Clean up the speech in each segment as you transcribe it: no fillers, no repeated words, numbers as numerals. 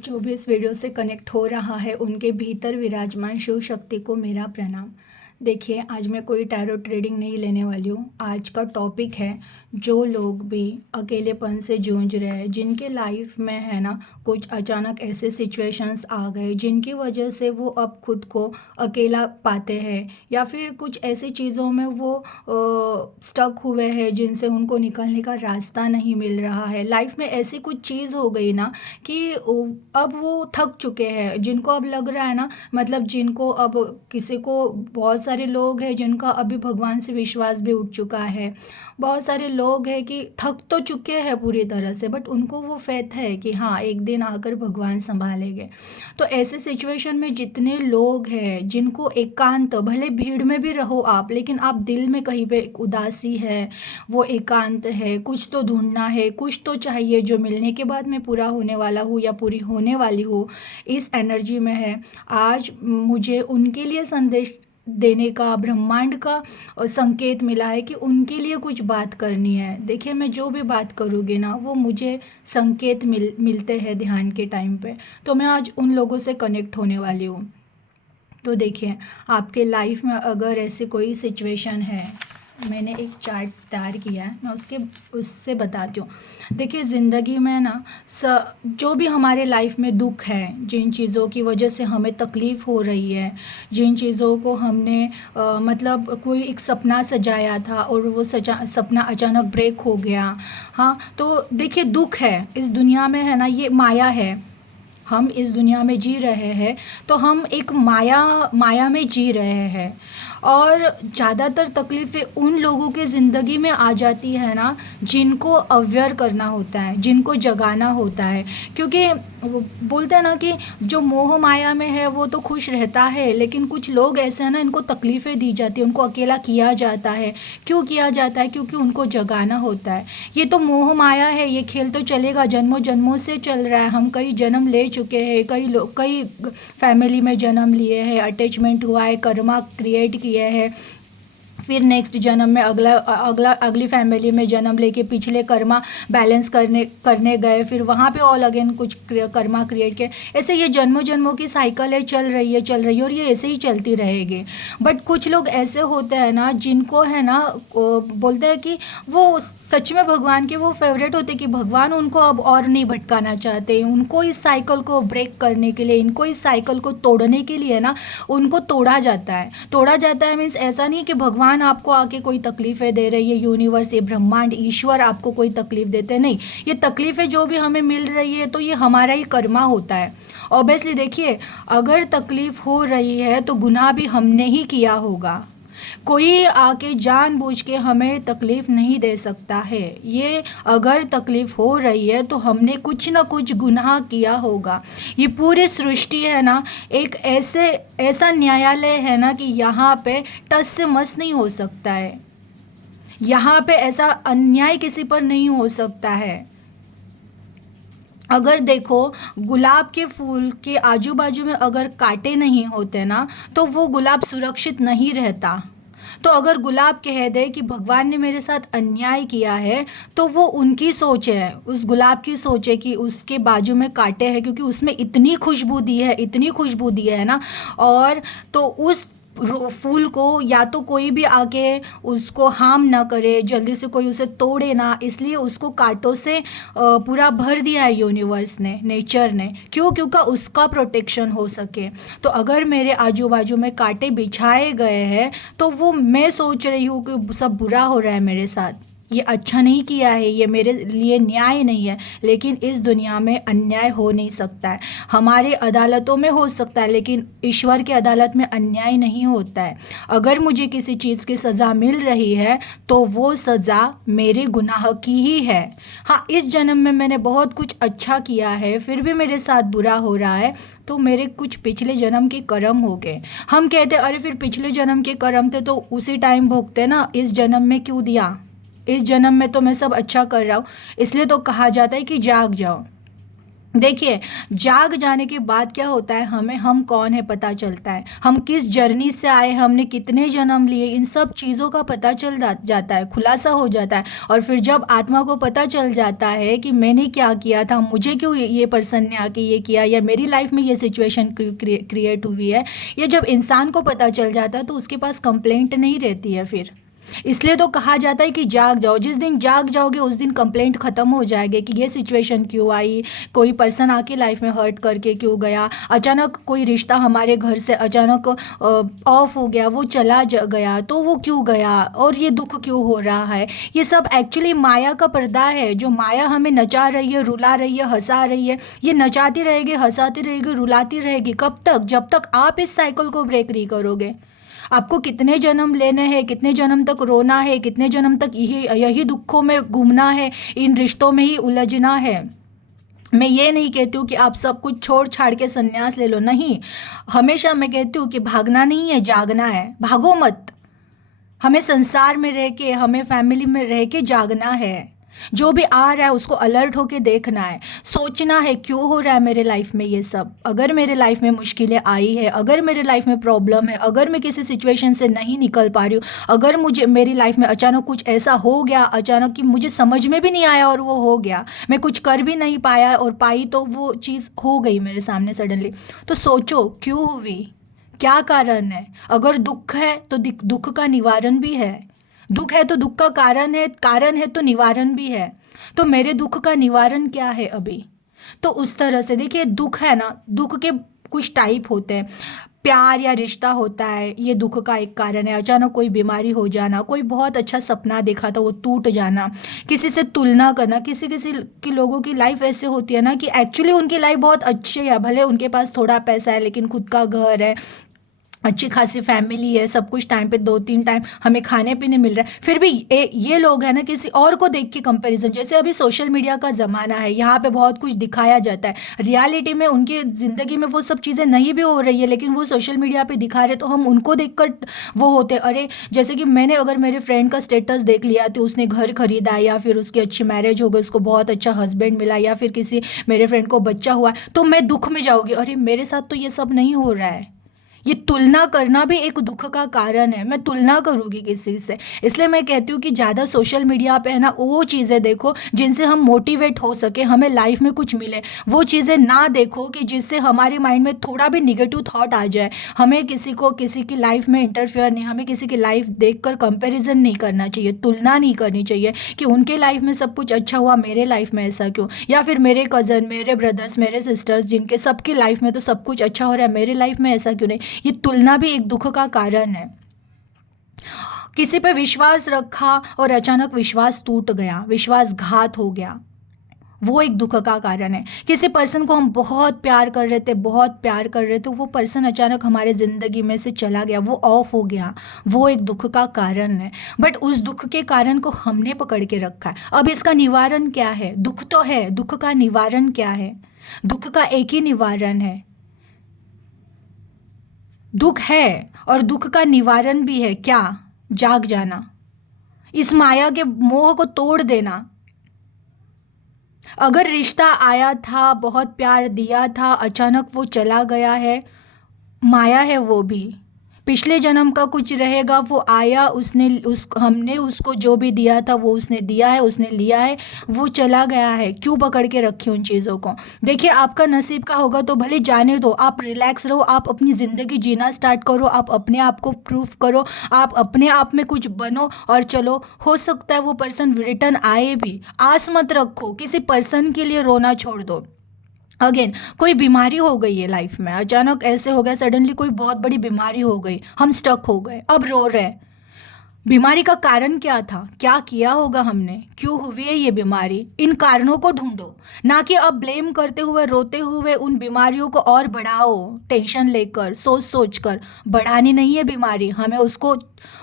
जो भी इस वीडियो से कनेक्ट हो रहा है उनके भीतर विराजमान शिव शक्ति को मेरा प्रणाम। देखिए, आज मैं कोई टैरो ट्रेडिंग नहीं लेने वाली हूँ। आज का टॉपिक है, जो लोग भी अकेलेपन से जूझ रहे हैं, जिनके लाइफ में है ना कुछ अचानक ऐसे सिचुएशंस आ गए जिनकी वजह से वो अब खुद को अकेला पाते हैं, या फिर कुछ ऐसी चीज़ों में वो स्टक हुए हैं जिनसे उनको निकलने का रास्ता नहीं मिल रहा है। लाइफ में ऐसी कुछ चीज़ हो गई ना कि अब वो थक चुके हैं, जिनको अब लग रहा है ना, मतलब जिनको अब किसी को, बहुत सारे लोग हैं जिनका अभी भगवान से विश्वास भी उठ चुका है। बहुत सारे लोग हैं कि थक तो चुके हैं पूरी तरह से, बट उनको वो फेथ है कि हाँ, एक दिन आकर भगवान संभालेंगे। तो ऐसे सिचुएशन में जितने लोग हैं जिनको एकांत, भले भीड़ में भी रहो आप, लेकिन आप दिल में कहीं पे एक उदासी है, वो एकांत है, कुछ तो ढूंढना है, कुछ तो चाहिए जो मिलने के बाद मैं पूरा होने वाला हूँ या पूरी होने वाली हूँ, इस एनर्जी में है। आज मुझे उनके लिए संदेश देने का, ब्रह्मांड का संकेत मिला है कि उनके लिए कुछ बात करनी है। देखिए, मैं जो भी बात करूँगी ना, वो मुझे संकेत मिलते हैं ध्यान के टाइम पे। तो मैं आज उन लोगों से कनेक्ट होने वाली हूँ। तो देखिए, आपके लाइफ में अगर ऐसी कोई सिचुएशन है, मैंने एक चार्ट तैयार किया है, मैं उससे बताती हूँ। देखिए, ज़िंदगी में ना जो भी हमारे लाइफ में दुख है, जिन चीज़ों की वजह से हमें तकलीफ़ हो रही है, जिन चीज़ों को हमने मतलब कोई एक सपना सजाया था और वो सपना अचानक ब्रेक हो गया। हाँ, तो देखिए, दुख है इस दुनिया में, है ना, ये माया है। हम इस दुनिया में जी रहे हैं तो हम एक माया माया में जी रहे हैं। और ज़्यादातर तकलीफ़ें उन लोगों के ज़िंदगी में आ जाती है ना, जिनको अवेयर करना होता है, जिनको जगाना होता है। क्योंकि वो बोलते हैं ना कि जो मोह माया में है वो तो खुश रहता है, लेकिन कुछ लोग ऐसे हैं ना, इनको तकलीफ़ें दी जाती है, उनको अकेला किया जाता है। क्यों किया जाता है? क्योंकि उनको जगाना होता है। ये तो मोह माया है, ये खेल तो चलेगा, जन्मों जन्मों से चल रहा है। हम कई जन्म ले चुके हैं, कई लोग कई फैमिली में जन्म लिए हैं, अटैचमेंट हुआ है, कर्मा क्रिएट किए हैं, फिर नेक्स्ट जन्म में अगली फैमिली में जन्म लेके पिछले कर्मा बैलेंस करने गए, फिर वहाँ पे ऑल अगेन कुछ कर्मा क्रिएट किए। ऐसे ये जन्मों जन्मों की साइकिल है, चल रही है और ये ऐसे ही चलती रहेगी। बट कुछ लोग ऐसे होते हैं ना, जिनको है ना, बोलते हैं कि वो सच में भगवान के वो फेवरेट होते, कि भगवान उनको अब और नहीं भटकाना चाहते, उनको इस साइकिल को ब्रेक करने के लिए, इनको इस साइकिल को तोड़ने के लिए ना, उनको तोड़ा जाता है मीन्स ऐसा नहीं कि भगवान आपको आके कोई तकलीफ़ें दे रही है, यूनिवर्स, ये ब्रह्मांड, ईश्वर आपको कोई तकलीफ़ देते नहीं। ये तकलीफ़ें जो भी हमें मिल रही है तो ये हमारा ही कर्मा होता है। ऑब्वियसली देखिए, अगर तकलीफ़ हो रही है तो गुनाह भी हमने ही किया होगा। कोई आके जानबूझ के हमें तकलीफ़ नहीं दे सकता है। ये अगर तकलीफ़ हो रही है तो हमने कुछ ना कुछ गुनाह किया होगा। ये पूरी सृष्टि है ना, एक ऐसा न्यायालय है ना कि यहाँ पे टस से मस नहीं हो सकता है। यहाँ पे ऐसा अन्याय किसी पर नहीं हो सकता है। अगर देखो, गुलाब के फूल के आजू बाजू में अगर कांटे नहीं होते ना, तो वो गुलाब सुरक्षित नहीं रहता। तो अगर गुलाब कह दे कि भगवान ने मेरे साथ अन्याय किया है, तो वो उनकी सोच है, उस गुलाब की सोच है कि उसके बाजू में कांटे हैं, क्योंकि उसमें इतनी खुशबू दी है, इतनी खुशबू दी है ना। और तो उस फूल को या तो कोई भी आके उसको हार्म ना करे, जल्दी से कोई उसे तोड़े ना, इसलिए उसको कांटों से पूरा भर दिया है यूनिवर्स ने, नेचर ने। क्योंकि उसका प्रोटेक्शन हो सके। तो अगर मेरे आजू बाजू में कांटे बिछाए गए हैं, तो वो मैं सोच रही हूँ कि सब बुरा हो रहा है मेरे साथ, ये अच्छा नहीं किया है, ये मेरे लिए न्याय नहीं है। लेकिन इस दुनिया में अन्याय हो नहीं सकता है। हमारे अदालतों में हो सकता है, लेकिन ईश्वर की अदालत में अन्याय नहीं होता है। अगर मुझे किसी चीज़ की सज़ा मिल रही है तो वो सज़ा मेरे गुनाह की ही है। हाँ, इस जन्म में मैंने बहुत कुछ अच्छा किया है, फिर भी मेरे साथ बुरा हो रहा है, तो मेरे कुछ पिछले जन्म के कर्म हो गए। हम कहते अरे फिर पिछले जन्म के कर्म थे तो उसी टाइम भोगते ना, इस जन्म में क्यों दिया? इस जन्म में तो मैं सब अच्छा कर रहा हूँ। इसलिए तो कहा जाता है कि जाग जाओ। देखिए, जाग जाने के बाद क्या होता है, हमें हम कौन है पता चलता है, हम किस जर्नी से आए, हमने कितने जन्म लिए, इन सब चीज़ों का पता चल जाता है, खुलासा हो जाता है। और फिर जब आत्मा को पता चल जाता है कि मैंने क्या किया था, मुझे क्यों ये पर्सन ने आके ये किया, या मेरी लाइफ में ये सिचुएशन क्रिएट हुई है, या जब इंसान को पता चल जाता है तो उसके पास कंप्लेंट नहीं रहती है फिर। इसलिए तो कहा जाता है कि जाग जाओ, जिस दिन जाग जाओगे उस दिन कंप्लेंट ख़त्म हो जाएगी कि ये सिचुएशन क्यों आई, कोई पर्सन आके लाइफ में हर्ट करके क्यों गया, अचानक कोई रिश्ता हमारे घर से अचानक ऑफ हो गया, वो चला गया, तो वो क्यों गया और ये दुख क्यों हो रहा है। ये सब एक्चुअली माया का पर्दा है, जो माया हमें नचा रही है, रुला रही है, हंसा रही है। ये नचाती रहेगी, हंसाती रहेगी, रुलाती रहेगी, कब तक, जब तक आप इस साइकिल को ब्रेक नहीं करोगे। आपको कितने जन्म लेने हैं, कितने जन्म तक रोना है, कितने जन्म तक यही यही दुखों में घूमना है, इन रिश्तों में ही उलझना है। मैं ये नहीं कहती हूँ कि आप सब कुछ छोड़ छाड़ के संन्यास ले लो, नहीं। हमेशा मैं कहती हूँ कि भागना नहीं है, जागना है। भागो मत। हमें संसार में रह के, हमें फैमिली में रह के जागना है। जो भी आ रहा है उसको अलर्ट होके देखना है, सोचना है क्यों हो रहा है मेरे लाइफ में ये सब। अगर मेरे लाइफ में मुश्किलें आई है, अगर मेरे लाइफ में प्रॉब्लम है, अगर मैं किसी सिचुएशन से नहीं निकल पा रही हूँ, अगर मुझे मेरी लाइफ में अचानक कुछ ऐसा हो गया, अचानक कि मुझे समझ में भी नहीं आया और वो हो गया, मैं कुछ कर भी नहीं पाया और पाई तो वो चीज़ हो गई मेरे सामने सडनली, तो सोचो क्यों हुई, क्या कारण है। अगर दुख है तो दुख का निवारण भी है, दुख है तो दुख का कारण है तो निवारण भी है। तो मेरे दुख का निवारण क्या है अभी। तो उस तरह से देखिए, दुख है ना, दुख के कुछ टाइप होते हैं। प्यार या रिश्ता होता है, ये दुख का एक कारण है। अचानक कोई बीमारी हो जाना, कोई बहुत अच्छा सपना देखा था वो टूट जाना, किसी से तुलना करना। किसी किसी की लोगों की लाइफ ऐसे होती है ना कि एक्चुअली उनकी लाइफ बहुत अच्छी है, भले उनके पास थोड़ा पैसा है लेकिन खुद का घर है, अच्छी खासी फैमिली है, सब कुछ टाइम पे 2-3 टाइम हमें खाने पीने मिल रहा है, फिर भी ये लोग हैं ना किसी और को देख के कंपैरिजन। जैसे अभी सोशल मीडिया का ज़माना है, यहाँ पे बहुत कुछ दिखाया जाता है, रियलिटी में उनकी ज़िंदगी में वो सब चीज़ें नहीं भी हो रही है, लेकिन वो सोशल मीडिया पे दिखा रहे तो हम उनको देख कर वो होते, अरे जैसे कि मैंने अगर मेरे फ्रेंड का स्टेटस देख लिया तो उसने घर खरीदा, या फिर उसकी अच्छी मैरिज हो गई, उसको बहुत अच्छा हस्बैंड मिला, या फिर किसी मेरे फ्रेंड को बच्चा हुआ, तो मैं दुख में जाऊँगी, अरे मेरे साथ तो ये सब नहीं हो रहा है। ये तुलना करना भी एक दुख का कारण है, मैं तुलना करूँगी किसी से। इसलिए मैं कहती हूँ कि ज़्यादा सोशल मीडिया पे है ना वो चीज़ें देखो जिनसे हम मोटिवेट हो सके, हमें लाइफ में कुछ मिले। वो चीज़ें ना देखो कि जिससे हमारे माइंड में थोड़ा भी निगेटिव थॉट आ जाए। हमें किसी को किसी की लाइफ में इंटरफेयर नहीं, हमें किसी की लाइफ देखकर कंपैरिजन नहीं करना चाहिए, तुलना नहीं करनी चाहिए कि उनके लाइफ में सब कुछ अच्छा हुआ, मेरे लाइफ में ऐसा क्यों, या फिर मेरे कज़न, मेरे ब्रदर्स, मेरे सिस्टर्स जिनके सबकी लाइफ में तो सब कुछ अच्छा हो रहा है, मेरे लाइफ में ऐसा क्यों नहीं। ये तुलना भी एक दुख का कारण है। किसी पे विश्वास रखा और अचानक विश्वास टूट गया, विश्वासघात हो गया, वो एक दुख का कारण है। किसी पर्सन को हम बहुत प्यार कर रहे थे, बहुत प्यार कर रहे थे, वो पर्सन अचानक हमारे ज़िंदगी में से चला गया, वो ऑफ हो गया, वो एक दुख का कारण है। बट उस दुख के कारण को हमने पकड़ के रखा है। अब इसका निवारण क्या है। दुख तो है, दुख का निवारण क्या है। दुख का एक ही निवारण है, दुख है और दुख का निवारण भी है, क्या, जाग जाना, इस माया के मोह को तोड़ देना। अगर रिश्ता आया था, बहुत प्यार दिया था, अचानक वो चला गया है, माया है वो भी। पिछले जन्म का कुछ रहेगा, वो आया, उसने हमने उसको जो भी दिया था वो उसने दिया है, उसने लिया है, वो चला गया है। क्यों पकड़ के रखी उन चीज़ों को। देखिए, आपका नसीब का होगा तो भले जाने दो, आप रिलैक्स रहो, आप अपनी ज़िंदगी जीना स्टार्ट करो, आप अपने आप को प्रूफ करो, आप अपने आप में कुछ बनो और चलो। हो सकता है वो पर्सन रिटर्न आए भी, आस मत रखो, किसी पर्सन के लिए रोना छोड़ दो। अगेन कोई बीमारी हो गई है लाइफ में, अचानक ऐसे हो गया, सडनली कोई बहुत बड़ी बीमारी हो गई, हम स्टक हो गए, अब रो रहे हैं। बीमारी का कारण क्या था, क्या किया होगा हमने, क्यों हुई है ये बीमारी, इन कारणों को ढूंढो। ना कि अब ब्लेम करते हुए, रोते हुए उन बीमारियों को और बढ़ाओ, टेंशन लेकर, सोच सोच कर। बढ़ानी नहीं है बीमारी, हमें उसको,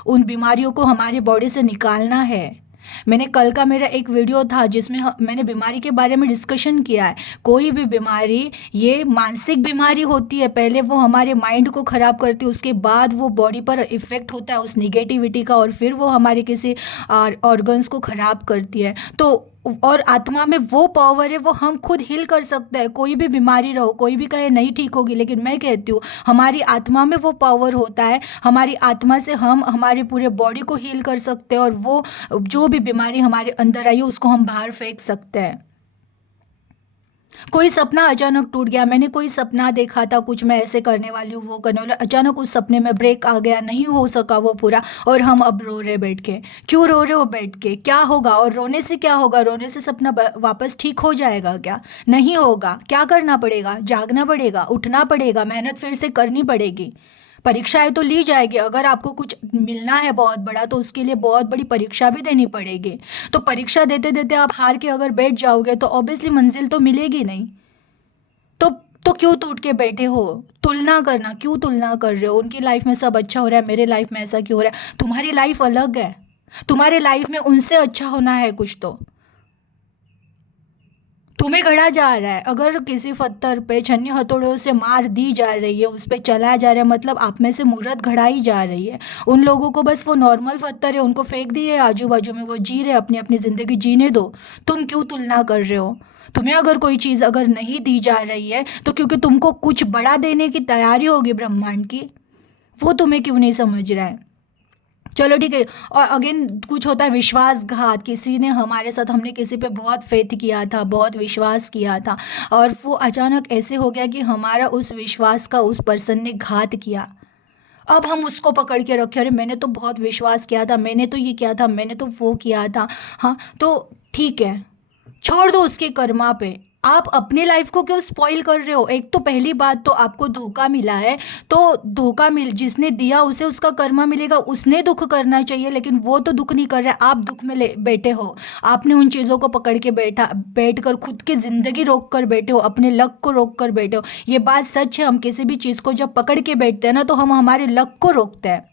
उन बीमारियों को हमारी बॉडी से निकालना है। मैंने कल का मेरा एक वीडियो था जिसमें मैंने बीमारी के बारे में डिस्कशन किया है। कोई भी बीमारी ये मानसिक बीमारी होती है, पहले वो हमारे माइंड को ख़राब करती है, उसके बाद वो बॉडी पर इफ़ेक्ट होता है उस निगेटिविटी का, और फिर वो हमारे किसी ऑर्गन्स को ख़राब करती है। तो और आत्मा में वो पावर है, वो हम खुद हील कर सकते हैं। कोई भी बीमारी रहो, कोई भी कहे नहीं ठीक होगी, लेकिन मैं कहती हूँ हमारी आत्मा में वो पावर होता है। हमारी आत्मा से हम हमारे पूरे बॉडी को हील कर सकते हैं, और वो जो भी बीमारी हमारे अंदर आई है उसको हम बाहर फेंक सकते हैं। कोई सपना अचानक टूट गया, मैंने कोई सपना देखा था कुछ, मैं ऐसे करने वाली हूँ वो करने वाली, अचानक उस सपने में ब्रेक आ गया, नहीं हो सका वो पूरा, और हम अब रो रहे बैठ के। क्यों रो रहे हो बैठ के? क्या होगा? और रोने से क्या होगा? रोने से सपना वापस ठीक हो जाएगा क्या? नहीं होगा। क्या करना पड़ेगा? जागना पड़ेगा, उठना पड़ेगा, मेहनत फिर से करनी पड़ेगी। परीक्षाएं तो ली जाएगी, अगर आपको कुछ मिलना है बहुत बड़ा तो उसके लिए बहुत बड़ी परीक्षा भी देनी पड़ेगी। तो परीक्षा देते देते आप हार के अगर बैठ जाओगे तो ऑब्वियसली मंजिल तो मिलेगी नहीं। तो तो क्यों टूट के बैठे हो? तुलना करना, क्यों तुलना कर रहे हो? उनकी लाइफ में सब अच्छा हो रहा है, मेरे लाइफ में ऐसा क्यों हो रहा है? तुम्हारी लाइफ अलग है, तुम्हारे लाइफ में उनसे अच्छा होना है कुछ तो। तुम्हें गढ़ा जा रहा है, अगर किसी पत्थर पे छन्नी हथौड़ों से मार दी जा रही है, उस पे चलाया जा रहा है, मतलब आप में से मूर्त घड़ाई जा रही है। उन लोगों को बस वो नॉर्मल पत्थर है, उनको फेंक दिए आजू बाजू में, वो जी रहे अपनी अपनी ज़िंदगी, जीने दो। तुम क्यों तुलना कर रहे हो? तुम्हें अगर कोई चीज़ अगर नहीं दी जा रही है तो क्योंकि तुमको कुछ बड़ा देने की तैयारी होगी ब्रह्मांड की, वो तुम्हें क्यों नहीं समझ रहा है? चलो ठीक है। और अगेन कुछ होता है विश्वासघात, किसी ने हमारे साथ, हमने किसी पे बहुत फेथ किया था, बहुत विश्वास किया था, और वो अचानक ऐसे हो गया कि हमारा उस विश्वास का उस पर्सन ने घात किया। अब हम उसको पकड़ के रखे, अरे मैंने तो बहुत विश्वास किया था, मैंने तो ये किया था, मैंने तो वो किया था। हाँ तो ठीक है, छोड़ दो उसके कर्मा पे। आप अपने लाइफ को क्यों स्पॉइल कर रहे हो? एक तो पहली बात तो आपको धोखा मिला है, तो धोखा मिल, जिसने दिया उसे उसका कर्मा मिलेगा, उसने दुख करना चाहिए, लेकिन वो तो दुख नहीं कर रहा है, आप दुख में बैठे हो। आपने उन चीज़ों को पकड़ के बैठ कर खुद की ज़िंदगी रोक कर बैठे हो, अपने लक को रोक कर बैठे हो। ये बात सच है, हम किसी भी चीज़ को जब पकड़ के बैठते हैं ना तो हम हमारे लक को रोकते हैं।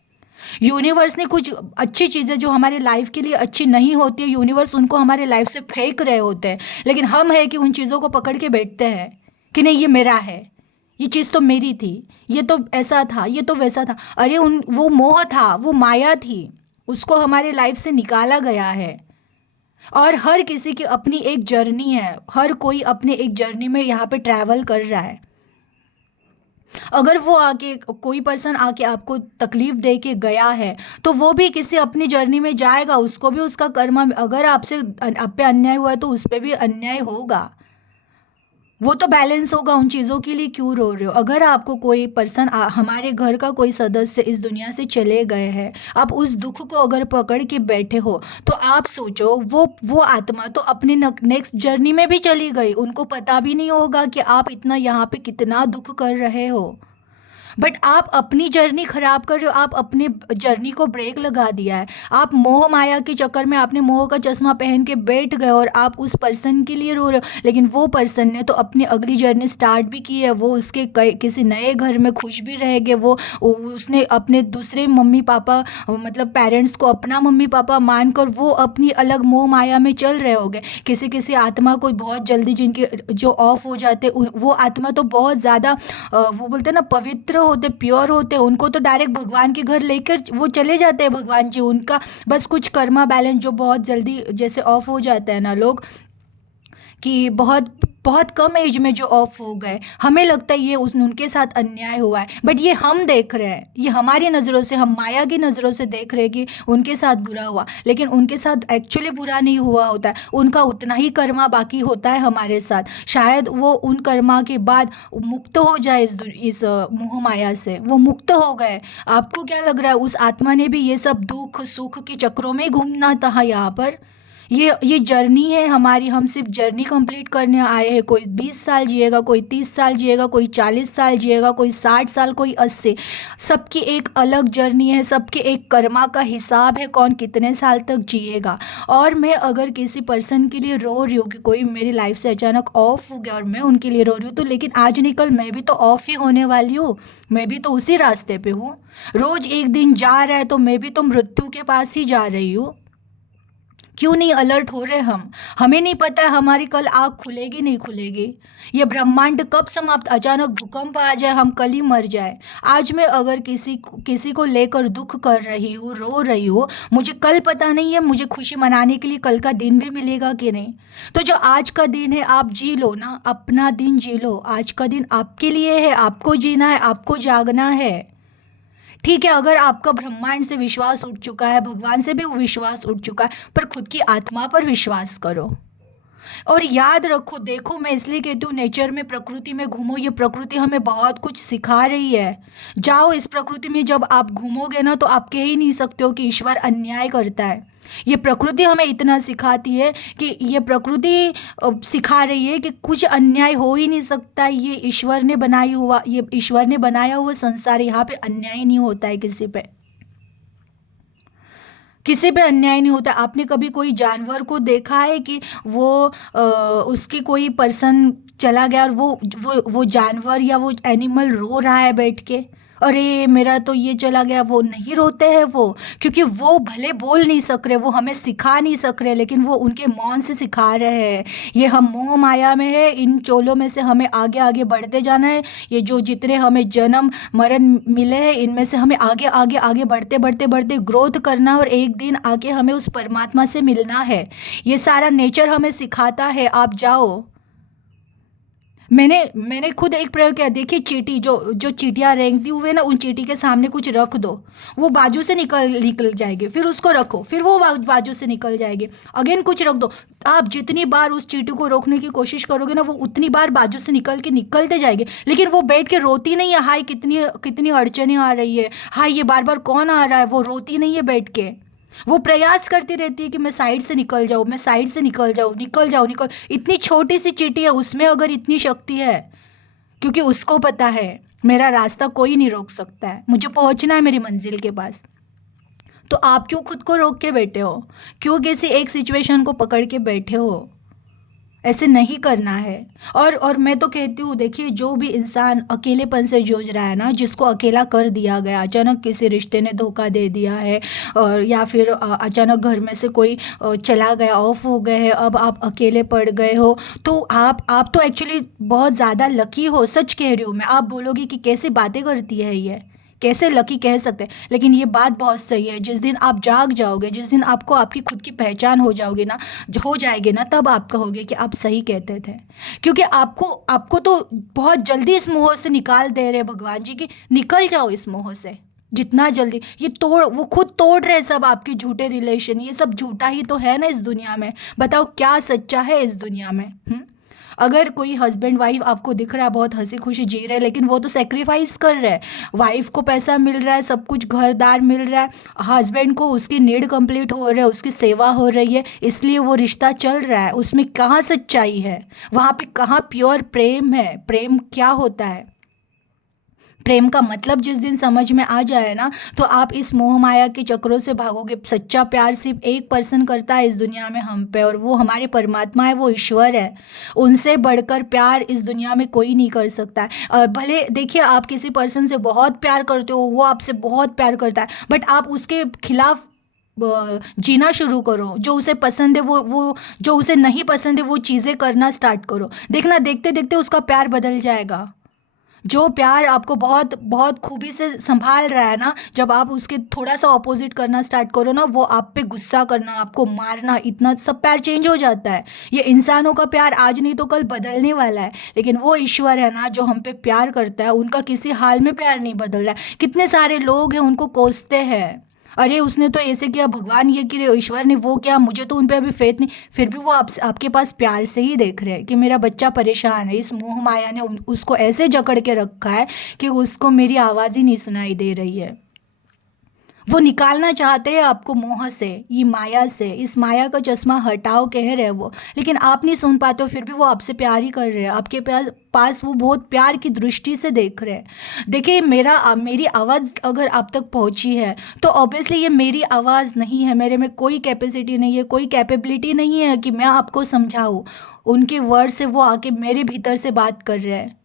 यूनिवर्स ने कुछ अच्छी चीज़ें जो हमारे लाइफ के लिए अच्छी नहीं होती है, यूनिवर्स उनको हमारे लाइफ से फेंक रहे होते हैं, लेकिन हम है कि उन चीज़ों को पकड़ के बैठते हैं कि नहीं ये मेरा है, ये चीज़ तो मेरी थी, ये तो ऐसा था, ये तो वैसा था। अरे उन वो मोह था, वो माया थी, उसको हमारे लाइफ से निकाला गया है। और हर किसी की अपनी एक जर्नी है, हर कोई अपने एक जर्नी में यहाँ पे ट्रैवल कर रहा है। अगर वो आके कोई पर्सन आके आपको तकलीफ दे के गया है तो वो भी किसी अपनी जर्नी में जाएगा, उसको भी उसका कर्म, अगर आपसे आप पे अन्याय हुआ है तो उस पर भी अन्याय होगा, वो तो बैलेंस होगा। उन चीज़ों के लिए क्यों रो रहे हो? अगर आपको कोई पर्सन, हमारे घर का कोई सदस्य इस दुनिया से चले गए हैं, आप उस दुख को अगर पकड़ के बैठे हो तो आप सोचो वो आत्मा तो अपने नेक्स्ट जर्नी में भी चली गई, उनको पता भी नहीं होगा कि आप इतना यहाँ पे कितना दुख कर रहे हो। बट आप अपनी जर्नी खराब कर रहे हो, आप अपने जर्नी को ब्रेक लगा दिया है। आप मोह माया के चक्कर में आपने मोह का चश्मा पहन के बैठ गए और आप उस पर्सन के लिए रो रहे हो, लेकिन वो पर्सन ने तो अपनी अगली जर्नी स्टार्ट भी की है, वो उसके किसी नए घर में खुश भी रहेंगे, वो उसने अपने दूसरे मम्मी पापा, मतलब पेरेंट्स को अपना मम्मी पापा मानकर वो अपनी अलग मोह माया में चल रहे होंगे। किसी किसी आत्मा को बहुत जल्दी, जिनके जो ऑफ हो जाते वो आत्मा तो बहुत ज़्यादा वो बोलते हैं ना पवित्र होते, प्योर होते, उनको तो डायरेक्ट भगवान के घर लेकर वो चले जाते हैं भगवान जी। उनका बस कुछ कर्मा बैलेंस जो बहुत जल्दी जैसे ऑफ हो जाता है ना लोग, कि बहुत बहुत कम एज में जो ऑफ हो गए, हमें लगता है ये उनके साथ अन्याय हुआ है, बट ये हम देख रहे हैं, ये हमारी नज़रों से, हम माया की नज़रों से देख रहे हैं कि उनके साथ बुरा हुआ, लेकिन उनके साथ एक्चुअली बुरा नहीं हुआ होता है, उनका उतना ही कर्मा बाकी होता है हमारे साथ। शायद वो उन कर्मा के बाद मुक्त हो जाए इस मोह माया से, वो मुक्त हो गए। आपको क्या लग रहा है उस आत्मा ने भी ये सब दुख सुख के चक्रों में घूमना था यहाँ पर? ये जर्नी है हमारी, हम सिर्फ जर्नी कंप्लीट करने आए हैं। कोई 20 साल जिएगा, कोई 30 साल जिएगा, कोई 40 साल जिएगा, कोई 60 साल, कोई 80। सबकी एक अलग जर्नी है, सबके एक कर्मा का हिसाब है, कौन कितने साल तक जिएगा। और मैं अगर किसी पर्सन के लिए रो रही हूँ कि कोई मेरी लाइफ से अचानक ऑफ हो गया और मैं उनके लिए रो रही हूँ, तो लेकिन आज नहीं कल मैं भी तो ऑफ ही होने वाली हूँ, मैं भी तो उसी रास्ते पे हूँ। रोज एक दिन जा रहा है तो मैं भी तो मृत्यु के पास ही जा रही हूँ। क्यों नहीं अलर्ट हो रहे हम? हमें नहीं पता है हमारी कल आँख खुलेगी नहीं खुलेगी। ये ब्रह्मांड कब समाप्त, अचानक भूकंप आ जाए, हम कल ही मर जाए। आज मैं अगर किसी को लेकर दुख कर रही हूँ, रो रही हूँ, मुझे कल पता नहीं है मुझे खुशी मनाने के लिए कल का दिन भी मिलेगा कि नहीं। तो जो आज का दिन है आप जी लो ना, अपना दिन जी लो। आज का दिन आपके लिए है, आपको जीना है, आपको जागना है। ठीक है, अगर आपका ब्रह्मांड से विश्वास उठ चुका है, भगवान से भी विश्वास उठ चुका है, पर खुद की आत्मा पर विश्वास करो। और याद रखो, देखो मैं इसलिए कहती हूँ नेचर में, प्रकृति में घूमो। ये प्रकृति हमें बहुत कुछ सिखा रही है। जाओ इस प्रकृति में, जब आप घूमोगे ना तो आप कह ही नहीं सकते हो कि ईश्वर अन्याय करता है। ये प्रकृति हमें इतना सिखाती है कि ये प्रकृति सिखा रही है कि कुछ अन्याय हो ही नहीं सकता। ये ईश्वर ने बनाया हुआ संसार, यहाँ पे अन्याय नहीं होता है किसी पे अन्याय नहीं होता। आपने कभी कोई जानवर को देखा है कि वो उसकी कोई पर्सन चला गया और वो जानवर या वो एनिमल रो रहा है बैठ के, अरे मेरा तो ये चला गया? वो नहीं रोते हैं वो, क्योंकि वो भले बोल नहीं सक रहे, वो हमें सिखा नहीं सक रहे, लेकिन वो उनके मौन से सिखा रहे हैं। ये हम मोह माया में है, इन चोलों में से हमें आगे आगे बढ़ते जाना है। ये जो जितने हमें जन्म मरण मिले हैं, इनमें से हमें आगे आगे आगे बढ़ते बढ़ते बढ़ते ग्रोथ करना, और एक दिन आके हमें उस परमात्मा से मिलना है। ये सारा नेचर हमें सिखाता है। आप जाओ। मैंने खुद एक प्रयोग किया। देखिए चींटी, जो जो चींटियाँ रेंगती हुए ना, उन चींटी के सामने कुछ रख दो, वो बाजू से निकल निकल जाएगी। फिर उसको रखो, फिर वो बाजू से निकल जाएगी। अगेन कुछ रख दो। आप जितनी बार उस चींटी को रोकने की कोशिश करोगे ना, वो उतनी बार बाजू से निकलते जाएगी। लेकिन वो बैठ के रोती नहीं है, हाय कितनी कितनी अड़चनें आ रही है, हाय ये बार बार कौन आ रहा है, वो रोती नहीं है बैठ के। वो प्रयास करती रहती है कि मैं साइड से निकल जाऊँ, मैं साइड से निकल जाऊँ, निकल जाऊँ, निकल। इतनी छोटी सी चींटी है, उसमें अगर इतनी शक्ति है, क्योंकि उसको पता है मेरा रास्ता कोई नहीं रोक सकता है, मुझे पहुंचना है मेरी मंजिल के पास। तो आप क्यों खुद को रोक के बैठे हो? क्यों किसी एक सिचुएशन को पकड़ के बैठे हो? ऐसे नहीं करना है। और मैं तो कहती हूँ, देखिए जो भी इंसान अकेलेपन से जूझ रहा है ना, जिसको अकेला कर दिया गया, अचानक किसी रिश्ते ने धोखा दे दिया है, और या फिर अचानक घर में से कोई चला गया, ऑफ हो गए हैं, अब आप अकेले पड़ गए हो, तो आप तो एक्चुअली बहुत ज़्यादा लकी हो। सच कह रही हूँ मैं। आप बोलोगे कि कैसे बातें करती है ये, कैसे लकी कह सकते हैं, लेकिन ये बात बहुत सही है। जिस दिन आप जाग जाओगे, जिस दिन आपको आपकी खुद की पहचान हो जाएगी ना, तब आप कहोगे कि आप सही कहते थे। क्योंकि आपको तो बहुत जल्दी इस मोह से निकाल दे रहे भगवान जी, की निकल जाओ इस मोह से जितना जल्दी। वो खुद तोड़ रहे सब आपके झूठे रिलेशन। ये सब झूठा ही तो है ना इस दुनिया में। बताओ क्या सच्चा है इस दुनिया में? अगर कोई हस्बैंड वाइफ आपको दिख रहा है बहुत हंसी खुशी जी रहे हैं, लेकिन वो तो सेक्रीफाइस कर रहे हैं। वाइफ को पैसा मिल रहा है, सब कुछ घरदार मिल रहा है, हस्बैंड को उसकी नीड कंप्लीट हो रहा है, उसकी सेवा हो रही है, इसलिए वो रिश्ता चल रहा है। उसमें कहाँ सच्चाई है? वहाँ पे कहाँ प्योर प्रेम है? प्रेम क्या होता है? प्रेम का मतलब जिस दिन समझ में आ जाए ना, तो आप इस मोह माया के चक्रों से भागोगे। सच्चा प्यार सिर्फ एक पर्सन करता है इस दुनिया में हम पे, और वो हमारे परमात्मा है, वो ईश्वर है। उनसे बढ़कर प्यार इस दुनिया में कोई नहीं कर सकता है। भले देखिए आप किसी पर्सन से बहुत प्यार करते हो, वो आपसे बहुत प्यार करता है, बट आप उसके खिलाफ जीना शुरू करो। जो उसे पसंद है वो जो उसे नहीं पसंद है वो चीज़ें करना स्टार्ट करो। देखना देखते देखते उसका प्यार बदल जाएगा। जो प्यार आपको बहुत बहुत खूबी से संभाल रहा है ना, जब आप उसके थोड़ा सा ऑपोजिट करना स्टार्ट करो ना, वो आप पे गुस्सा करना, आपको मारना, इतना सब प्यार चेंज हो जाता है। ये इंसानों का प्यार आज नहीं तो कल बदलने वाला है, लेकिन वो ईश्वर है ना जो हम पे प्यार करता है, उनका किसी हाल में प्यार नहीं बदल रहा है। कितने सारे लोग हैं उनको कोसते हैं, अरे उसने तो ऐसे किया, भगवान ये किया, ईश्वर ने वो किया, मुझे तो उन पे अभी फेथ नहीं। फिर भी वो आपके पास प्यार से ही देख रहे हैं कि मेरा बच्चा परेशान है। इस मोह माया ने उसको ऐसे जकड़ के रखा है कि उसको मेरी आवाज़ ही नहीं सुनाई दे रही है। वो निकालना चाहते हैं आपको मोह से, ये माया से। इस माया का चश्मा हटाओ कह रहे हैं वो, लेकिन आप नहीं सुन पाते हो। फिर भी वो आपसे प्यार ही कर रहे हैं, आपके पास वो बहुत प्यार की दृष्टि से देख रहे हैं। देखिए मेरी आवाज़ अगर आप तक पहुंची है तो ऑब्वियसली ये मेरी आवाज़ नहीं है, मेरे में कोई कैपेसिटी नहीं है, कोई कैपेबिलिटी नहीं है कि मैं आपको समझाऊँ। उनके वर्ड से वो आके मेरे भीतर से बात कर रहे हैं।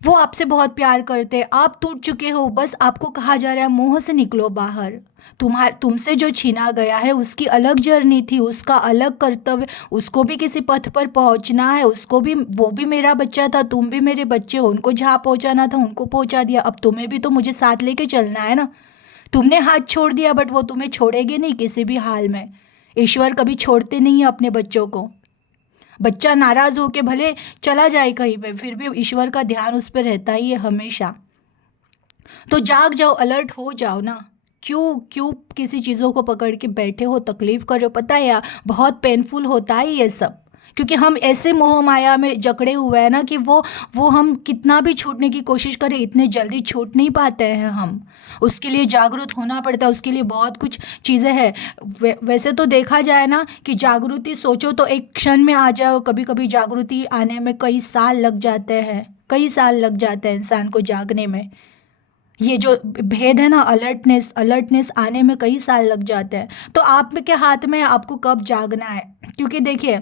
वो आपसे बहुत प्यार करते हैं, आप टूट चुके हो, बस आपको कहा जा रहा है मोह से निकलो बाहर। तुमसे जो छीना गया है उसकी अलग जर्नी थी, उसका अलग कर्तव्य, उसको भी किसी पथ पर पहुंचना है, उसको भी, वो भी मेरा बच्चा था, तुम भी मेरे बच्चे हो, उनको जहाँ पहुंचाना था उनको पहुंचा दिया, अब तुम्हें भी तो मुझे साथ लेके चलना है ना। तुमने हाथ छोड़ दिया बट वो तुम्हें छोड़ेगे नहीं किसी भी हाल में। ईश्वर कभी छोड़ते नहीं है अपने बच्चों को। बच्चा नाराज होके भले चला जाए कहीं पे, फिर भी ईश्वर का ध्यान उस पर रहता ही है हमेशा। तो जाग जाओ, अलर्ट हो जाओ ना। क्यों क्यों किसी चीज़ों को पकड़ के बैठे हो, तकलीफ कर रहे हो? पता है यार, बहुत पेनफुल होता है ये सब, क्योंकि हम ऐसे मोह माया में जकड़े हुए हैं ना कि वो हम कितना भी छूटने की कोशिश करें, इतने जल्दी छूट नहीं पाते हैं हम। उसके लिए जागरूक होना पड़ता है, उसके लिए बहुत कुछ चीज़ें हैं। वैसे तो देखा जाए ना कि जागृति सोचो तो एक क्षण में आ जाओ, कभी कभी जागृति आने में कई साल लग जाते हैं, कई साल लग जाते हैं इंसान को जागने में। ये जो भेद है ना, अलर्टनेस, अलर्टनेस आने में कई साल लग जाते हैं। तो आप के हाथ में है आपको कब जागना है। क्योंकि देखिए,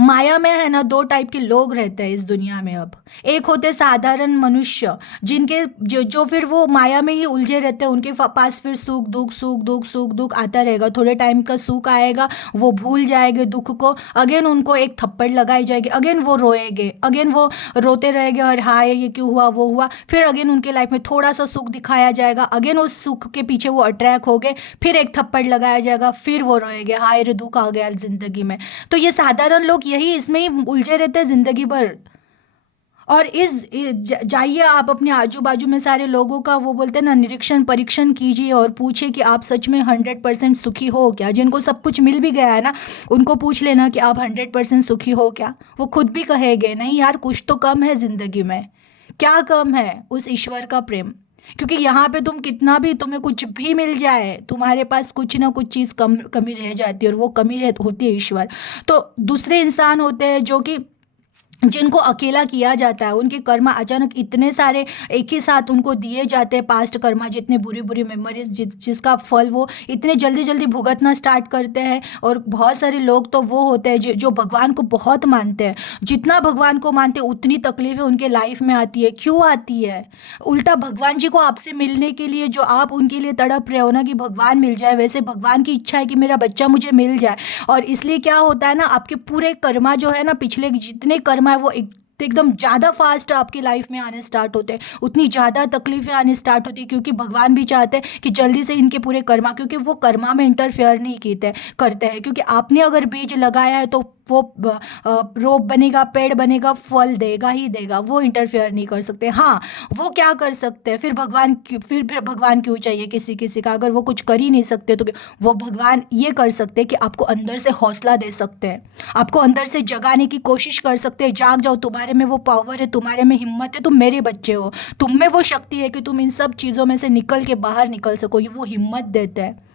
माया में है ना, दो टाइप के लोग रहते हैं इस दुनिया में अब। एक होते साधारण मनुष्य, जिनके जो फिर वो माया में ही उलझे रहते हैं, उनके पास फिर सुख दुख सुख दुख सुख दुख आता रहेगा। थोड़े टाइम का सुख आएगा, वो भूल जाएंगे दुख को, अगेन उनको एक थप्पड़ लगाई जाएगी, अगेन वो रोएंगे, अगेन वो रोते रहेंगे और हाय ये क्यों हुआ वो हुआ। फिर अगेन उनके लाइफ में थोड़ा सा सुख दिखाया जाएगा, अगेन उस सुख के पीछे वो अट्रैक्ट हो गए, फिर एक थप्पड़ लगाया जाएगा, फिर वो रोएंगे हाय रे दुख आ गया जिंदगी में। तो ये साधारण लोग यही इसमें ही उलझे रहते हैं जिंदगी भर। और जाइए आप अपने आजू बाजू में सारे लोगों का, वो बोलते हैं ना, निरीक्षण परीक्षण कीजिए और पूछिए कि आप सच में 100% सुखी हो क्या। जिनको सब कुछ मिल भी गया है ना, उनको पूछ लेना कि आप 100% सुखी हो क्या। वो खुद भी कहेंगे नहीं यार, कुछ तो कम है जिंदगी में। क्या कम है? उस ईश्वर का प्रेम। क्योंकि यहाँ पे तुम कितना भी, तुम्हें कुछ भी मिल जाए, तुम्हारे पास कुछ ना कुछ चीज़ कमी रह जाती है, और वो कमी होती है ईश्वर। तो दूसरे इंसान होते हैं जो कि जिनको अकेला किया जाता है, उनके कर्म अचानक इतने सारे एक ही साथ उनको दिए जाते हैं, पास्ट कर्मा, जितने बुरी बुरी मेमोरीज, जिसका फल वो इतने जल्दी जल्दी भुगतना स्टार्ट करते हैं। और बहुत सारे लोग तो वो होते हैं जो भगवान को बहुत मानते हैं। जितना भगवान को मानते हैं उतनी तकलीफें उनके लाइफ में आती है। क्यों आती है? उल्टा भगवान जी को आपसे मिलने के लिए जो आप उनके लिए तड़प रहे हो ना कि भगवान मिल जाए, वैसे भगवान की इच्छा है कि मेरा बच्चा मुझे मिल जाए। और इसलिए क्या होता है ना, आपके पूरे कर्मा जो है ना, पिछले जितने कर्मा है वो एकदम ज़्यादा फास्ट आपकी लाइफ में आने स्टार्ट होते हैं, उतनी ज़्यादा तकलीफें आने स्टार्ट होती है। क्योंकि भगवान भी चाहते हैं कि जल्दी से इनके पूरे कर्मा, क्योंकि वो कर्मा में इंटरफेयर नहीं करते हैं। क्योंकि आपने अगर बीज लगाया है तो वो रोप बनेगा, पेड़ बनेगा, फल देगा ही देगा, वो इंटरफेयर नहीं कर सकते। हाँ, वो क्या कर सकते हैं, फिर भगवान क्यों चाहिए किसी किसी का? अगर वो कुछ कर ही नहीं सकते तो वो भगवान ये कर सकते हैं कि आपको अंदर से हौसला दे सकते हैं, आपको अंदर से जगाने की कोशिश कर सकते हैं। जाग जाओ, तुम्हारे में वो पावर है, तुम्हारे में हिम्मत है, तुम मेरे बच्चे हो, तुम में वो शक्ति है कि तुम इन सब चीज़ों में से निकल के बाहर निकल सको। ये वो हिम्मत देते हैं।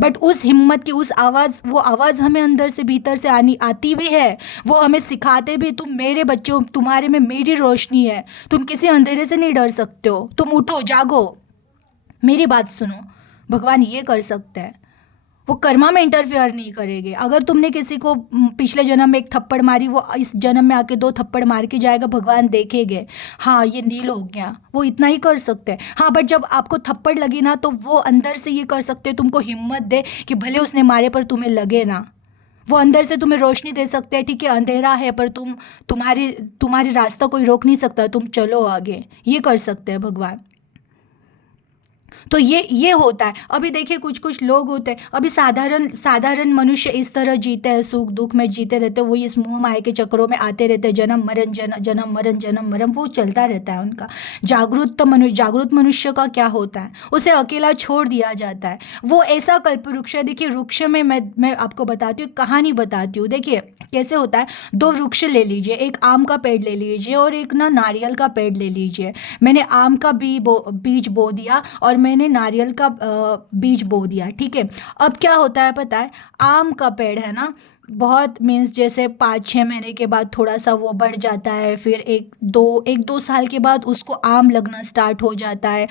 बट उस हिम्मत की, उस आवाज़, वो आवाज़ हमें अंदर से भीतर से आती भी है। वो हमें सिखाते भी, तुम मेरे बच्चे हो, तुम्हारे में मेरी रोशनी है, तुम किसी अंधेरे से नहीं डर सकते हो, तुम उठो, जागो, मेरी बात सुनो। भगवान ये कर सकते हैं, वो कर्मा में इंटरफेयर नहीं करेंगे। अगर तुमने किसी को पिछले जन्म में एक थप्पड़ मारी, वो इस जन्म में आके 2 थप्पड़ मार के जाएगा, भगवान देखेंगे हाँ ये नील हो गया, वो इतना ही कर सकते हैं। हाँ, बट जब आपको थप्पड़ लगी ना, तो वो अंदर से ये कर सकते हैं, तुमको हिम्मत दे कि भले उसने मारे पर तुम्हें लगे ना। वो अंदर से तुम्हें रोशनी दे सकते हैं, ठीक है अंधेरा है पर तुम्हारी रास्ता कोई रोक नहीं सकता, तुम चलो आगे, ये कर सकते हैं भगवान। तो ये होता है। अभी देखिए, कुछ कुछ लोग होते हैं, अभी साधारण मनुष्य इस तरह जीते हैं, सुख दुख में जीते रहते हैं, वो इस मोह माया के चक्रों में आते रहते हैं, जन्म मरण वो चलता रहता है उनका। जागरूक मनुष्य का क्या होता है, उसे अकेला छोड़ दिया जाता है। वो ऐसा कल्प वृक्ष है। देखिए, वृक्ष में मैं आपको बताती हूँ, कहानी बताती हूँ। देखिए कैसे होता है, 2 वृक्ष ले लीजिए, एक आम का पेड़ ले लीजिए और एक ना नारियल का पेड़ ले लीजिए। मैंने आम का बीज बो दिया और मैंने नारियल का बीज बो दिया, ठीक है। अब क्या होता है पता है, आम का पेड़ है ना, बहुत मीन्स जैसे 5-6 महीने के बाद थोड़ा सा वो बढ़ जाता है, फिर एक दो साल के बाद उसको आम लगना स्टार्ट हो जाता है।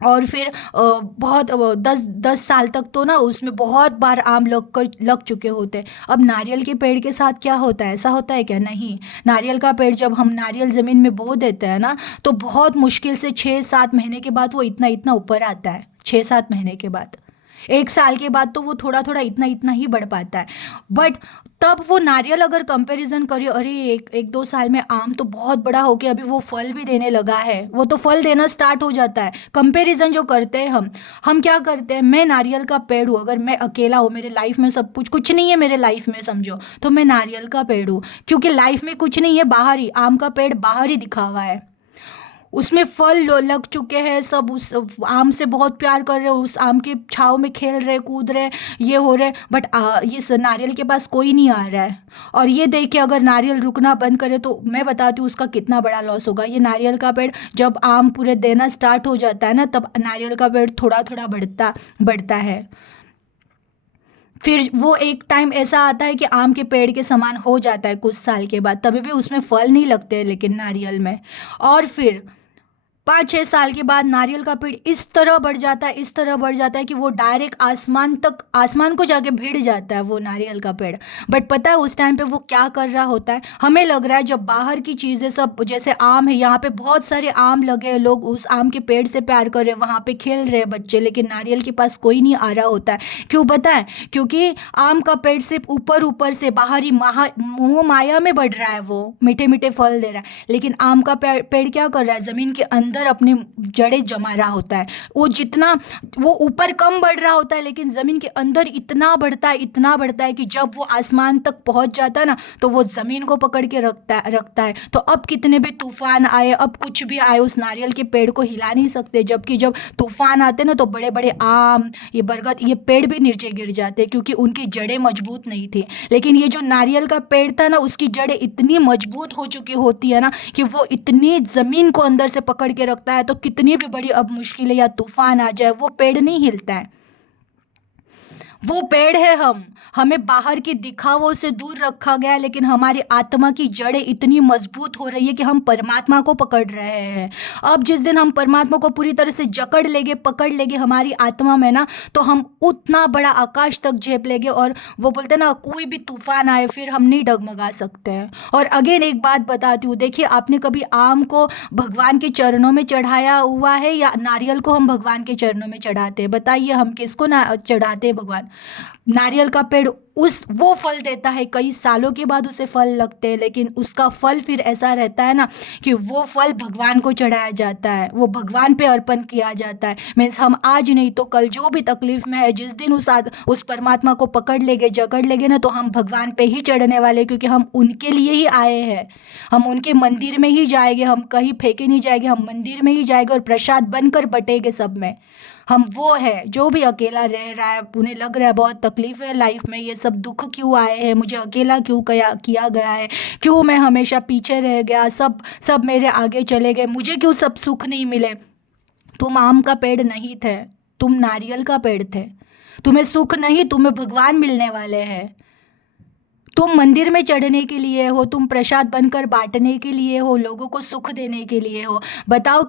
और फिर बहुत 10 साल तक तो ना उसमें बहुत बार आम लग चुके होते हैं। अब नारियल के पेड़ के साथ क्या होता है, ऐसा होता है क्या? नहीं। नारियल का पेड़ जब हम नारियल ज़मीन में बो देते हैं ना, तो बहुत मुश्किल से 6-7 महीने के बाद वो इतना इतना ऊपर आता है, 6-7 महीने के बाद। 1 साल के बाद तो वो थोड़ा थोड़ा इतना इतना ही बढ़ पाता है। बट तब वो नारियल अगर कंपैरिजन करिए, अरे एक एक 2 साल में आम तो बहुत बड़ा हो गया, अभी वो फल भी देने लगा है, वो तो फल देना स्टार्ट हो जाता है। कंपैरिजन जो करते हैं हम क्या करते हैं, मैं नारियल का पेड़ हूँ, अगर मैं अकेला हूँ, मेरे लाइफ में सब कुछ कुछ नहीं है मेरे लाइफ में समझो, तो मैं नारियल का पेड़ हूँ, क्योंकि लाइफ में कुछ नहीं है, बाहर ही आम का पेड़ बाहर ही दिखा हुआ है, उसमें फल लग चुके हैं, सब उस आम से बहुत प्यार कर रहे, उस आम के छाँव में खेल रहे, कूद रहे, ये हो रहे, बट ये नारियल के पास कोई नहीं आ रहा है। और ये देख के अगर नारियल रुकना बंद करे तो मैं बताती हूँ उसका कितना बड़ा लॉस होगा। ये नारियल का पेड़ जब आम पूरे देना स्टार्ट हो जाता है ना, तब नारियल का पेड़ थोड़ा थोड़ा बढ़ता बढ़ता है। फिर वो एक टाइम ऐसा आता है कि आम के पेड़ के समान हो जाता है कुछ साल के बाद, तभी भी उसमें फल नहीं लगते लेकिन नारियल में। और फिर 5-6 साल के बाद नारियल का पेड़ इस तरह बढ़ जाता है, इस तरह बढ़ जाता है कि वो डायरेक्ट आसमान को जाके भिड़ जाता है वो नारियल का पेड़। बट पता है उस टाइम पे वो क्या कर रहा होता है, हमें लग रहा है जब बाहर की चीज़ें सब, जैसे आम है, यहाँ पे बहुत सारे आम लगे हैं, लोग उस आम के पेड़ से प्यार कर रहे हैं, वहाँ पे खेल रहे हैं बच्चे, लेकिन नारियल के पास कोई नहीं आ रहा होता है। क्यों पता है? क्योंकि आम का पेड़ सिर्फ ऊपर ऊपर से बाहरी मोह माया में बढ़ रहा है, वो मीठे मीठे फल दे रहा है, लेकिन आम का पेड़ क्या कर रहा है, ज़मीन के अंदर अपने जड़ें जमा रहा होता है। वो जितना वो ऊपर कम बढ़ रहा होता है, लेकिन ज़मीन के अंदर इतना बढ़ता है, इतना बढ़ता है कि जब वो आसमान तक पहुंच जाता है ना, तो वो ज़मीन को पकड़ के रखता है। तो अब कितने भी तूफान आए, अब कुछ भी आए, उस नारियल के पेड़ को हिला नहीं सकते। जबकि जब तूफान आते ना, तो बड़े बड़े आम, ये बरगद, ये पेड़ भी नीचे गिर जाते, क्योंकि उनकी जड़ें मजबूत नहीं थी। लेकिन ये जो नारियल का पेड़ था ना, उसकी जड़ें इतनी मजबूत हो चुकी होती है ना, कि वो इतनी ज़मीन को अंदर से पकड़ के रखता है, तो कितनी भी बड़ी अब मुश्किलें या तूफान आ जाए, वो पेड़ नहीं हिलता है। वो पेड़ है हमें बाहर के दिखावों से दूर रखा गया है, लेकिन हमारी आत्मा की जड़ें इतनी मजबूत हो रही है कि हम परमात्मा को पकड़ रहे हैं। अब जिस दिन हम परमात्मा को पूरी तरह से जकड़ लेंगे, पकड़ लेंगे हमारी आत्मा में ना, तो हम उतना बड़ा आकाश तक झेप लेंगे। और वो बोलते हैं ना, कोई भी तूफान आए फिर हम नहीं डगमगा सकते हैं। और अगेन एक बात बताती हूँ, देखिए आपने कभी आम को भगवान के चरणों में चढ़ाया हुआ है, या नारियल को हम भगवान के चरणों में चढ़ाते हैं? बताइए, हम किसको ना चढ़ाते हैं? भगवान। नारियल का पेड़ वो फल देता है, कई सालों के बाद उसे फल लगते हैं, लेकिन उसका फल फिर ऐसा रहता है ना, कि वो फल भगवान को चढ़ाया जाता है, वो भगवान पे अर्पण किया जाता है। मीन्स हम आज नहीं तो कल जो भी तकलीफ में है, जिस दिन उस परमात्मा को पकड़ लेंगे, जकड़ लेंगे ना, तो हम भगवान पे ही चढ़ने वाले, क्योंकि हम उनके लिए ही आए हैं। हम उनके मंदिर में ही जाएंगे, हम कहीं फेंके नहीं जाएंगे, हम मंदिर में ही जाएंगे और प्रसाद बनकर बटेंगे सब में। हम वो है जो भी अकेला रह रहा है, उन्हें लग रहा है बहुत तकलीफ है लाइफ में, ये सब दुख क्यों आए हैं, मुझे अकेला क्यों किया गया है, क्यों मैं हमेशा पीछे रह गया, सब मेरे आगे चले गए, मुझे क्यों सब सुख नहीं मिले। तुम आम का पेड़ नहीं थे, तुम नारियल का पेड़ थे। तुम्हें सुख नहीं, तुम्हें भगवान मिलने वाले हैं। तुम मंदिर में चढ़ने के लिए हो, तुम प्रसाद बनकर बांटने के लिए हो, लोगों को सुख देने के लिए हो। बताओ,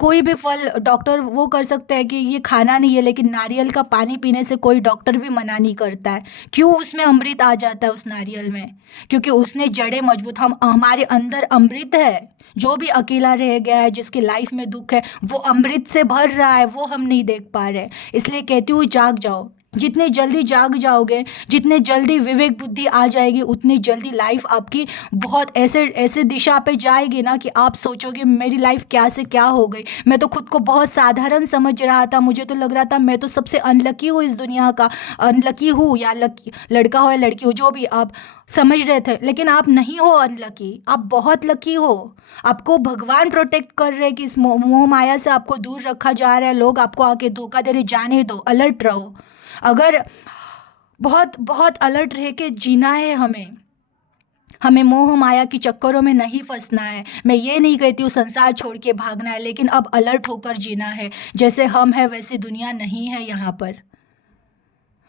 कोई भी फल डॉक्टर वो कर सकता है कि ये खाना नहीं है, लेकिन नारियल का पानी पीने से कोई डॉक्टर भी मना नहीं करता है। क्यों? उसमें अमृत आ जाता है उस नारियल में, क्योंकि उसने जड़ें मजबूत। हमारे अंदर अमृत है। जो भी अकेला रह गया है, जिसकी लाइफ में दुख है, वो अमृत से भर रहा है, वो हम नहीं देख पा रहे। इसलिए कहती हूँ, जाग जाओ। जितने जल्दी जाग जाओगे, जितने जल्दी विवेक बुद्धि आ जाएगी, उतनी जल्दी लाइफ आपकी बहुत ऐसे दिशा पे जाएगी ना, कि आप सोचोगे मेरी लाइफ क्या से क्या हो गई। मैं तो खुद को बहुत साधारण समझ रहा था, मुझे तो लग रहा था मैं तो सबसे अनलकी हूँ इस दुनिया का, अनलकी हूँ, या लड़का हो या लड़की हो, जो भी आप समझ रहे थे। लेकिन आप नहीं हो अनलकी, आप बहुत लकी हो। आपको भगवान प्रोटेक्ट कर रहे हैं कि इस मोह माया से आपको दूर रखा जा रहा है। लोग आपको आके धोखा दे रहे, जाने दो, अलर्ट रहो। अगर बहुत बहुत अलर्ट रह के जीना है हमें मोह माया की चक्करों में नहीं फंसना है। मैं ये नहीं कहती हूँ संसार छोड़ के भागना है, लेकिन अब अलर्ट होकर जीना है। जैसे हम हैं वैसी दुनिया नहीं है यहाँ पर।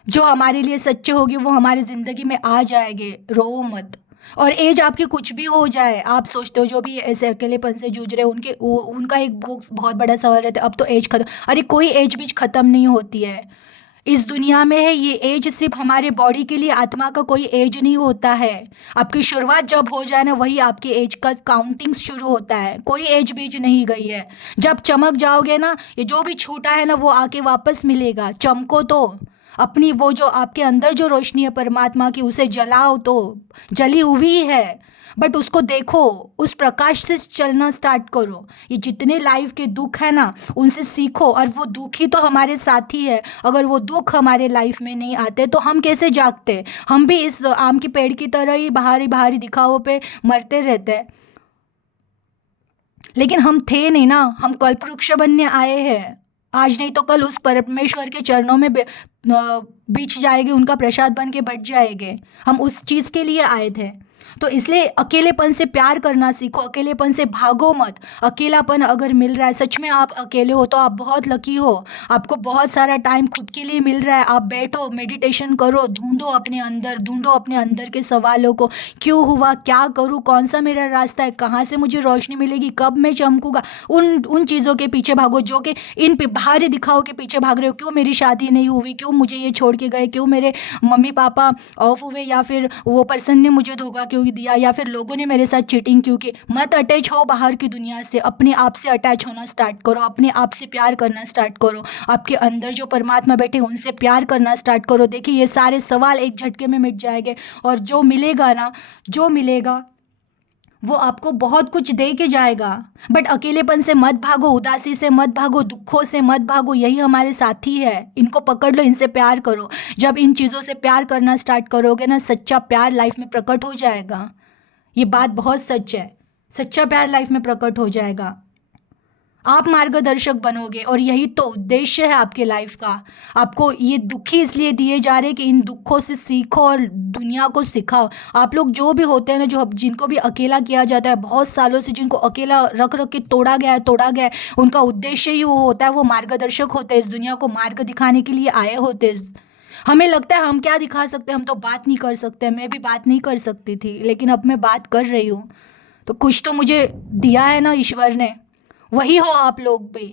जो हमारे लिए सच्चे होगी वो हमारी ज़िंदगी में आ जाएंगे। रो मत। और एज आपकी कुछ भी हो जाए, आप सोचते हो जो भी ऐसे अकेलेपन से जूझ रहे हैं, उनका एक बहुत बड़ा सवाल रहता है, अब तो एज खत्म। अरे कोई एज बीच ख़त्म नहीं होती है। इस दुनिया में है ये एज सिर्फ हमारे बॉडी के लिए, आत्मा का कोई एज नहीं होता है। आपकी शुरुआत जब हो जाए ना वही आपके एज का काउंटिंग शुरू होता है, कोई एज बीज नहीं गई है। जब चमक जाओगे ना, ये जो भी छूटा है ना वो आके वापस मिलेगा। चमको तो, अपनी वो जो आपके अंदर जो रोशनी है परमात्मा की उसे जलाओ, तो जली हुई है बट उसको देखो, उस प्रकाश से चलना स्टार्ट करो। ये जितने लाइफ के दुख है ना उनसे सीखो, और वो दुख ही तो हमारे साथी है। अगर वो दुख हमारे लाइफ में नहीं आते तो हम कैसे जागते? हम भी इस आम के पेड़ की तरह ही बाहरी बाहरी दिखावों पे मरते रहते हैं। लेकिन हम थे नहीं ना, हम कल्पवृक्ष बनने आए हैं। आज नहीं तो कल उस परमेश्वर के चरणों में बीच जाएंगे, उनका प्रसाद बन के बच जाएंगे। हम उस चीज़ के लिए आए थे। तो इसलिए अकेलेपन से प्यार करना सीखो, अकेलेपन से भागो मत। अकेलापन अगर मिल रहा है, सच में आप अकेले हो तो आप बहुत लकी हो, आपको बहुत सारा टाइम खुद के लिए मिल रहा है। आप बैठो, मेडिटेशन करो, ढूंढो अपने अंदर के सवालों को। क्यों हुआ, क्या करूँ, कौन सा मेरा रास्ता है, कहाँ से मुझे रोशनी मिलेगी, कब मैं चमकूंगा। उन चीज़ों के पीछे भागो जो कि इन बाहरी दिखाओ के पीछे भाग रहे हो। क्यों मेरी शादी नहीं हुई, क्यों मुझे ये छोड़ के गए, क्यों मेरे मम्मी पापा ऑफ हुए, या फिर वो पर्सन ने मुझे धोखा क्यों दिया, या फिर लोगों ने मेरे साथ चीटिंग क्यों की। मत अटैच हो बाहर की दुनिया से, अपने आप से अटैच होना स्टार्ट करो, अपने आप से प्यार करना स्टार्ट करो। आपके अंदर जो परमात्मा बैठे उनसे प्यार करना स्टार्ट करो। देखिए ये सारे सवाल एक झटके में मिट जाएंगे, और जो मिलेगा ना, जो मिलेगा वो आपको बहुत कुछ दे के जाएगा। बट अकेलेपन से मत भागो, उदासी से मत भागो, दुखों से मत भागो, यही हमारे साथी है। इनको पकड़ लो, इनसे प्यार करो। जब इन चीज़ों से प्यार करना स्टार्ट करोगे ना, सच्चा प्यार लाइफ में प्रकट हो जाएगा। ये बात बहुत सच है, सच्चा प्यार लाइफ में प्रकट हो जाएगा। आप मार्गदर्शक बनोगे, और यही तो उद्देश्य है आपके लाइफ का। आपको ये दुखी इसलिए दिए जा रहे कि इन दुखों से सीखो और दुनिया को सिखाओ। आप लोग जो भी होते हैं ना, जो जिनको भी अकेला किया जाता है बहुत सालों से, जिनको अकेला रख रख के तोड़ा गया है, उनका उद्देश्य ही वो होता है, वो मार्गदर्शक होते हैं, इस दुनिया को मार्ग दिखाने के लिए आए होते हैं। हमें लगता है हम क्या दिखा सकते हैं, हम तो बात नहीं कर सकते। मैं भी बात नहीं कर सकती थी, लेकिन अब मैं बात कर रही हूँ। तो कुछ तो मुझे दिया है ना ईश्वर ने। वही हो आप लोग भी,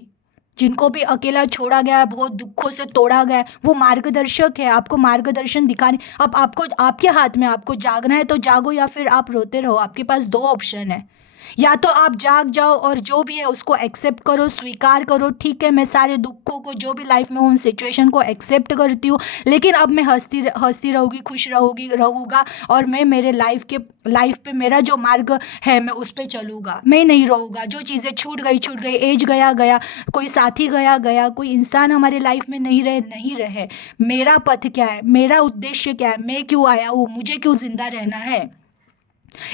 जिनको भी अकेला छोड़ा गया है, बहुत दुखों से तोड़ा गया है, वो मार्गदर्शक है। आपको मार्गदर्शन दिखाने, अब आपको आपके हाथ में, आपको जागना है तो जागो, या फिर आप रोते रहो। आपके पास दो ऑप्शन है, या तो आप जाग जाओ और जो भी है उसको एक्सेप्ट करो, स्वीकार करो। ठीक है, मैं सारे दुखों को, जो भी लाइफ में उन सिचुएशन को एक्सेप्ट करती हूँ, लेकिन अब मैं हंसती रहूँगी, खुश रहूँगा, और मैं मेरे लाइफ पे मेरा जो मार्ग है मैं उस पर चलूँगा। मैं नहीं रहूँगा। जो चीज़ें छूट गई, एज गया, कोई साथी गया, कोई इंसान हमारे लाइफ में नहीं रहे। मेरा पथ क्या है, मेरा उद्देश्य क्या है, मैं क्यों आया हूँ, मुझे क्यों जिंदा रहना है।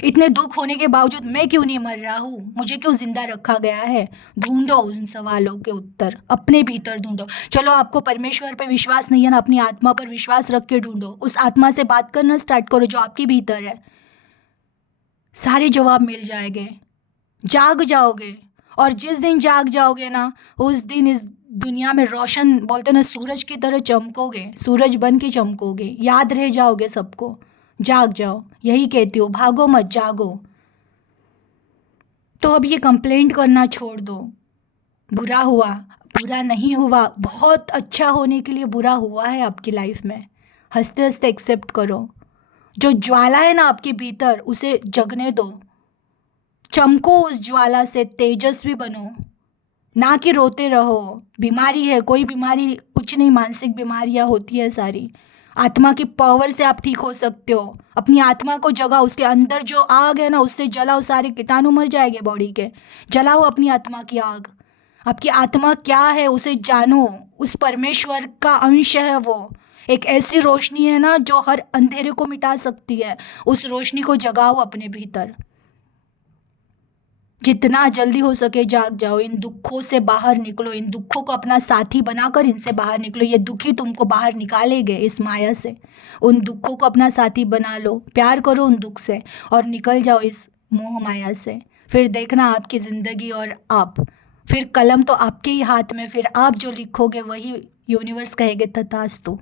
इतने दुख होने के बावजूद मैं क्यों नहीं मर रहा हूँ, मुझे क्यों जिंदा रखा गया है। ढूंढो उन सवालों के उत्तर, अपने भीतर ढूंढो। चलो आपको परमेश्वर पर विश्वास नहीं है ना, अपनी आत्मा पर विश्वास रख के ढूंढो। उस आत्मा से बात करना स्टार्ट करो जो आपके भीतर है, सारे जवाब मिल जाएंगे। जाग जाओगे, और जिस दिन जाग जाओगे ना, उस दिन इस दुनिया में रोशन, बोलते ना, सूरज की तरह चमकोगे, सूरज बन के चमकोगे, याद रह जाओगे सबको। जाग जाओ, यही कहती हूँ, भागो मत, जागो। तो अब ये कंप्लेंट करना छोड़ दो। बुरा हुआ, बुरा नहीं हुआ, बहुत अच्छा होने के लिए बुरा हुआ है आपकी लाइफ में, हंसते हंसते एक्सेप्ट करो। जो ज्वाला है ना आपके भीतर, उसे जगने दो, चमको उस ज्वाला से, तेजस्वी बनो, ना कि रोते रहो। बीमारी है, कोई बीमारी कुछ नहीं, मानसिक बीमारियां होती है सारी। आत्मा की पावर से आप ठीक हो सकते हो। अपनी आत्मा को जगाओ, उसके अंदर जो आग है ना उससे जलाओ, सारे कीटाणु मर जाएंगे बॉडी के। जलाओ अपनी आत्मा की आग। आपकी आत्मा क्या है उसे जानो, उस परमेश्वर का अंश है वो। एक ऐसी रोशनी है ना जो हर अंधेरे को मिटा सकती है। उस रोशनी को जगाओ अपने भीतर। जितना जल्दी हो सके जाग जाओ, इन दुखों से बाहर निकलो, इन दुखों को अपना साथी बनाकर इनसे बाहर निकलो। ये दुखी तुमको बाहर निकालेंगे इस माया से। उन दुखों को अपना साथी बना लो, प्यार करो उन दुख से, और निकल जाओ इस मोह माया से। फिर देखना आपकी ज़िंदगी, और आप फिर कलम तो आपके ही हाथ में, फिर आप जो लिखोगे वही यूनिवर्स कहेगे तथास्तु।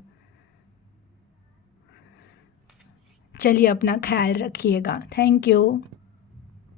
चलिए अपना ख्याल रखिएगा। Thank you.